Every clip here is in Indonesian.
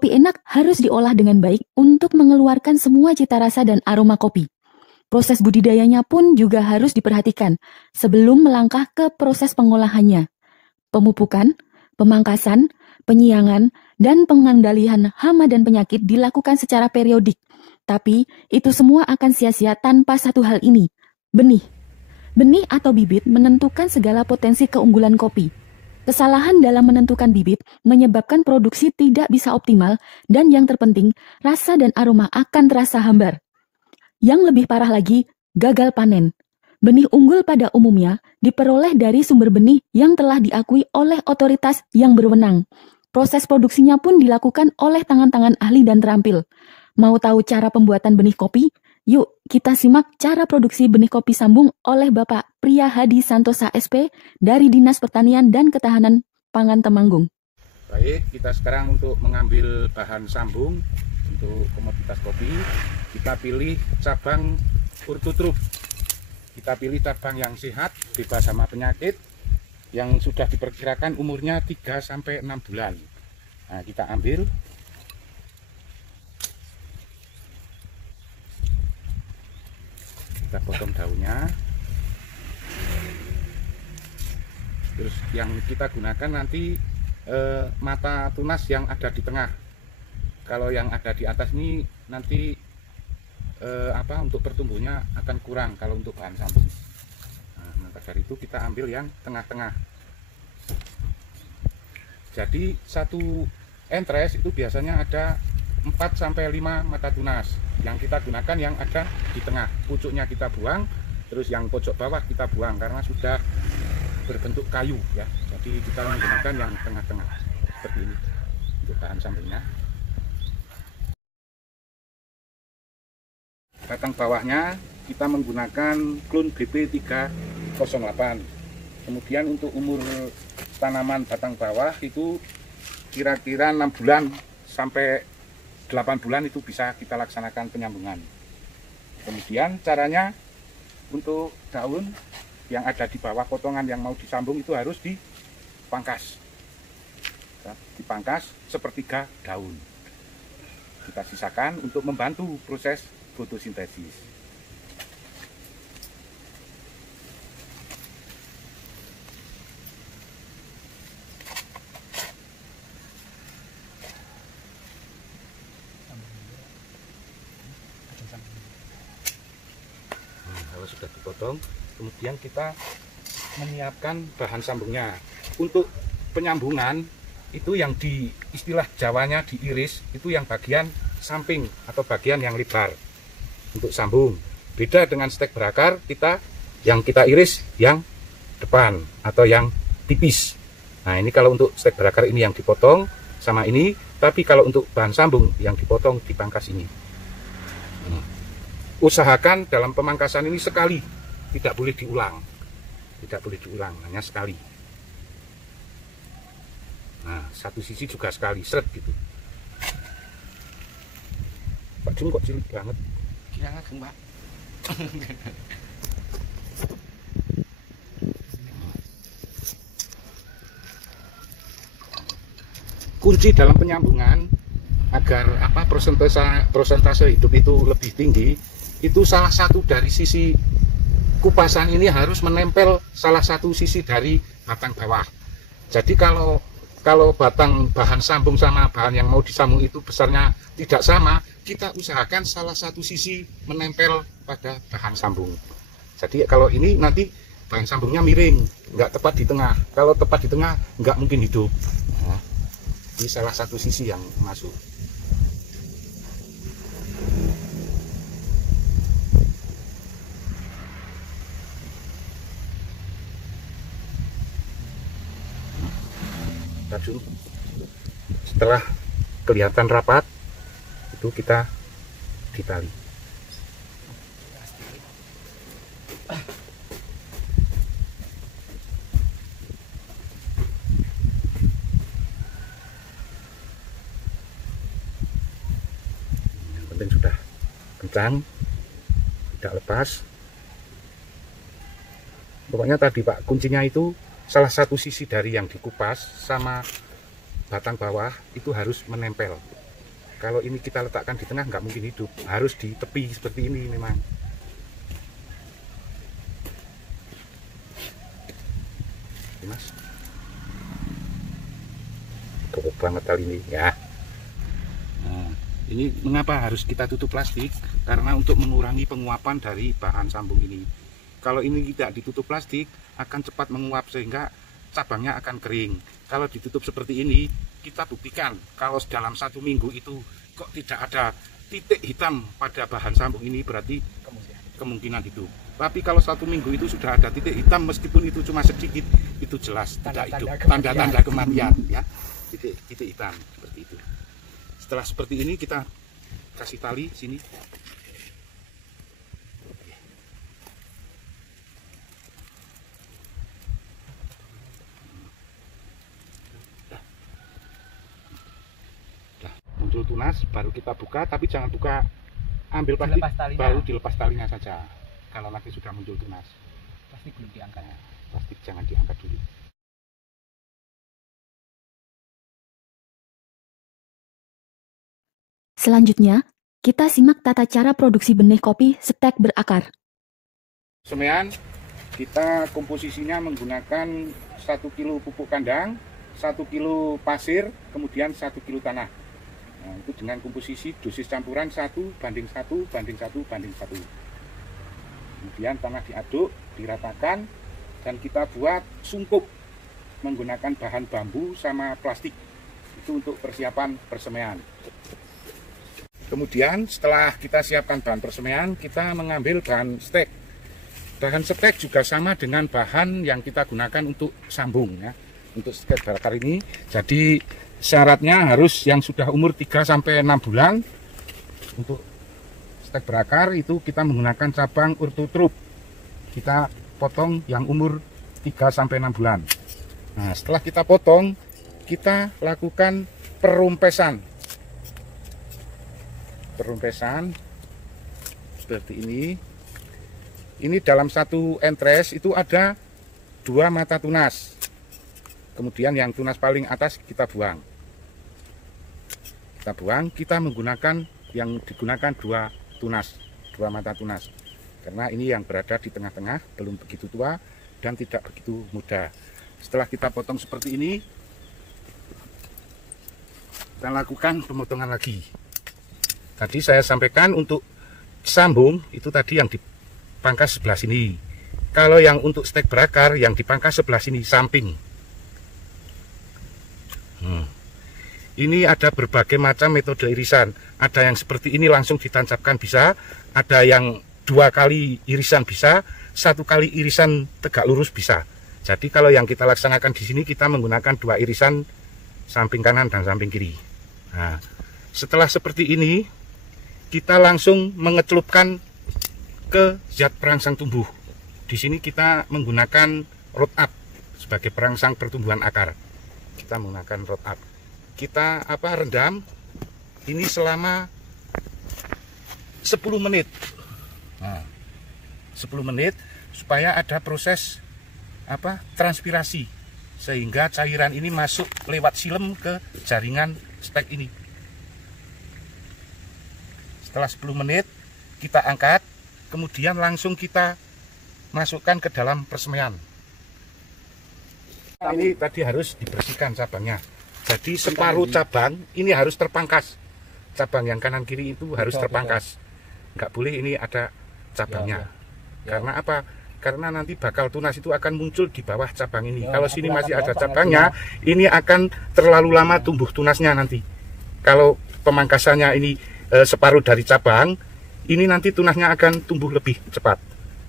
Kopi enak harus diolah dengan baik untuk mengeluarkan semua cita rasa dan aroma kopi. Proses budidayanya pun juga harus diperhatikan sebelum melangkah ke proses pengolahannya. Pemupukan, pemangkasan, penyiangan, dan pengendalian hama dan penyakit dilakukan secara periodik. Tapi itu semua akan sia-sia tanpa satu hal ini, benih. Benih atau bibit menentukan segala potensi keunggulan kopi. Kesalahan dalam menentukan bibit menyebabkan produksi tidak bisa optimal dan yang terpenting, rasa dan aroma akan terasa hambar. Yang lebih parah lagi, gagal panen. Benih unggul pada umumnya diperoleh dari sumber benih yang telah diakui oleh otoritas yang berwenang. Proses produksinya pun dilakukan oleh tangan-tangan ahli dan terampil. Mau tahu cara pembuatan benih kopi? Yuk, kita simak cara produksi benih kopi sambung oleh Bapak Priya Hadi Santosa SP dari Dinas Pertanian dan Ketahanan Pangan Temanggung. Baik, kita sekarang untuk mengambil bahan sambung untuk komoditas kopi, kita pilih cabang Urtutrup. Kita pilih cabang yang sehat, bebas sama penyakit, yang sudah diperkirakan umurnya 3-6 bulan. Nah, kita ambil. Kita potong daunnya. Terus yang kita gunakan nanti mata tunas yang ada di tengah. Kalau yang ada di atas ini nanti untuk pertumbuhannya akan kurang kalau untuk bahan sambung. Nah, maka dari itu kita ambil yang tengah-tengah. Jadi satu entres itu biasanya ada 4-5 mata tunas. Yang kita gunakan yang ada di tengah. Pucuknya kita buang, terus yang pojok bawah kita buang karena sudah berbentuk kayu ya. Jadi kita menggunakan yang tengah-tengah seperti ini untuk bahan sambungnya. Batang bawahnya kita menggunakan klon BP308. Kemudian untuk umur tanaman batang bawah itu kira-kira 6 bulan sampai 8 bulan itu bisa kita laksanakan penyambungan. Kemudian caranya untuk daun yang ada di bawah potongan yang mau disambung itu harus dipangkas. Dipangkas sepertiga daun. Kita sisakan untuk membantu proses fotosintesis. Kalau sudah dipotong, kemudian kita menyiapkan bahan sambungnya. Untuk penyambungan itu yang di istilah Jawanya diiris, itu yang bagian samping atau bagian yang lebar untuk sambung. Beda dengan stek berakar, yang kita iris yang depan atau yang tipis. Nah, ini kalau untuk stek berakar ini yang dipotong sama ini, tapi kalau untuk bahan sambung yang dipotong dipangkas ini. Usahakan dalam pemangkasan ini sekali, tidak boleh diulang. Tidak boleh diulang, hanya sekali. Nah, satu sisi juga sekali, seret gitu. Pak Jun kok cilik banget? Kira nggak Mbak? Kunci dalam penyambungan agar persentase hidup itu lebih tinggi, itu salah satu dari sisi kupasan ini harus menempel salah satu sisi dari batang bawah. Jadi kalau bahan sambung sama bahan yang mau disambung itu besarnya tidak sama, kita usahakan salah satu sisi menempel pada bahan sambung. Jadi kalau ini nanti bahan sambungnya miring, nggak tepat di tengah. Kalau tepat di tengah nggak mungkin hidup. Nah, ini salah satu sisi yang masuk. Setelah kelihatan rapat, itu kita ditali. Yang penting sudah kencang, tidak lepas. Pokoknya tadi Pak, kuncinya itu salah satu sisi dari yang dikupas sama batang bawah itu harus menempel. Kalau ini kita letakkan di tengah nggak mungkin hidup, harus di tepi seperti ini memang. Ini, Mas, kebuk banget kali ini ya. Nah, ini mengapa harus kita tutup plastik? Karena untuk mengurangi penguapan dari bahan sambung ini. Kalau ini tidak ditutup plastik akan cepat menguap sehingga cabangnya akan kering. Kalau ditutup seperti ini, kita buktikan kalau dalam 1 minggu itu kok tidak ada titik hitam pada bahan sambung ini, berarti kemungkinan hidup. Tapi kalau 1 minggu itu sudah ada titik hitam, meskipun itu cuma sedikit, itu jelas tidak hidup, tanda-tanda kematian ya, titik hitam seperti itu. Setelah seperti ini kita kasih tali sini. Muncul tunas, baru kita buka, tapi jangan buka, ambil plastik, baru dilepas talinya saja. Kalau nanti sudah muncul tunas, plastik belum diangkat. Plastik jangan diangkat dulu. Selanjutnya, kita simak tata cara produksi benih kopi stek berakar. Semean, kita komposisinya menggunakan 1 kilo pupuk kandang, 1 kilo pasir, kemudian 1 kilo tanah. Nah, itu dengan komposisi dosis campuran 1:1:1:1:1. Kemudian tanah diaduk, diratakan, dan kita buat sungkup menggunakan bahan bambu sama plastik. Itu untuk persiapan persemaian. Kemudian setelah kita siapkan bahan persemaian, kita mengambil bahan stek. Bahan stek juga sama dengan bahan yang kita gunakan untuk sambung ya. Untuk stek bakar ini, jadi syaratnya harus yang sudah umur 3-6 bulan. Untuk stek berakar itu kita menggunakan cabang Urtutrup. Kita potong yang umur 3-6 bulan. Nah, setelah kita potong, kita lakukan perumpesan. Perumpesan seperti ini. Ini dalam 1 entres itu ada 2 mata tunas. Kemudian yang tunas paling atas kita buang. Kita menggunakan yang digunakan 2 tunas, 2 mata tunas. Karena ini yang berada di tengah-tengah, belum begitu tua dan tidak begitu muda. Setelah kita potong seperti ini, kita lakukan pemotongan lagi. Tadi saya sampaikan untuk sambung itu tadi yang dipangkas sebelah sini. Kalau yang untuk stek berakar yang dipangkas sebelah sini samping. Ini ada berbagai macam metode irisan. Ada yang seperti ini langsung ditancapkan bisa, ada yang 2 kali irisan bisa, 1 kali irisan tegak lurus bisa. Jadi kalau yang kita laksanakan di sini kita menggunakan 2 irisan samping kanan dan samping kiri. Nah, setelah seperti ini kita langsung mengecelupkan ke zat perangsang tumbuh. Di sini kita menggunakan root up sebagai perangsang pertumbuhan akar. Kita menggunakan root up. Kita rendam ini selama 10 menit. Nah, 10 menit supaya ada proses transpirasi sehingga cairan ini masuk lewat silem ke jaringan stek ini. Setelah 10 menit kita angkat, kemudian langsung kita masukkan ke dalam persemaian. Ini tadi harus dibersihkan cabangnya. Jadi separuh cabang ini harus terpangkas. Cabang yang kanan kiri itu harus terpangkas. Nggak boleh ini ada cabangnya. Karena apa? Karena nanti bakal tunas itu akan muncul di bawah cabang ini. Kalau sini masih ada cabangnya, ini akan terlalu lama tumbuh tunasnya nanti. Kalau pemangkasannya ini separuh dari cabang, ini nanti tunasnya akan tumbuh lebih cepat.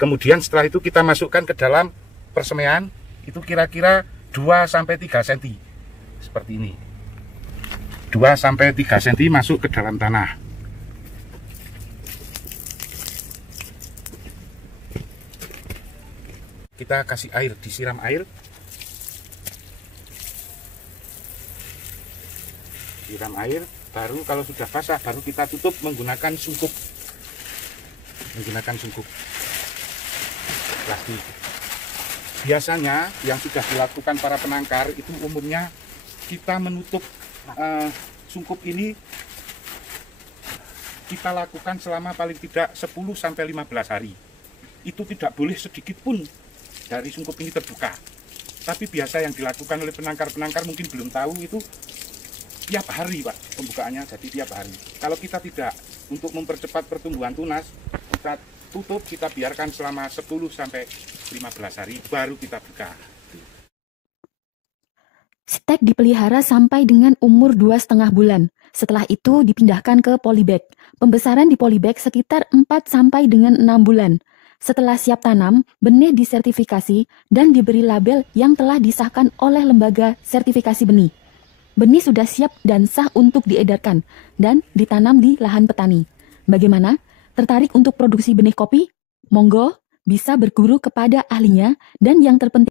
Kemudian setelah itu kita masukkan ke dalam persemaian, itu kira-kira 2-3 cm. Seperti ini. 2-3 cm masuk ke dalam tanah. Kita kasih air, disiram air. Siram air, baru kalau sudah basah baru kita tutup menggunakan sungkup. Menggunakan sungkup plastik. Biasanya yang sudah dilakukan para penangkar itu umumnya kita menutup sungkup ini kita lakukan selama paling tidak 10-15 hari. Itu tidak boleh sedikit pun dari sungkup ini terbuka. Tapi biasa yang dilakukan oleh penangkar-penangkar mungkin belum tahu itu tiap hari Pak pembukaannya, jadi tiap hari. Kalau kita tidak, untuk mempercepat pertumbuhan tunas, kita tutup, kita biarkan selama 10-15 hari baru kita buka. Stek dipelihara sampai dengan umur 2,5 bulan. Setelah itu dipindahkan ke polybag. Pembesaran di polybag sekitar 4 sampai dengan 6 bulan. Setelah siap tanam, benih disertifikasi dan diberi label yang telah disahkan oleh lembaga sertifikasi benih. Benih sudah siap dan sah untuk diedarkan dan ditanam di lahan petani. Bagaimana? Tertarik untuk produksi benih kopi? Monggo, bisa berguru kepada ahlinya dan yang terpenting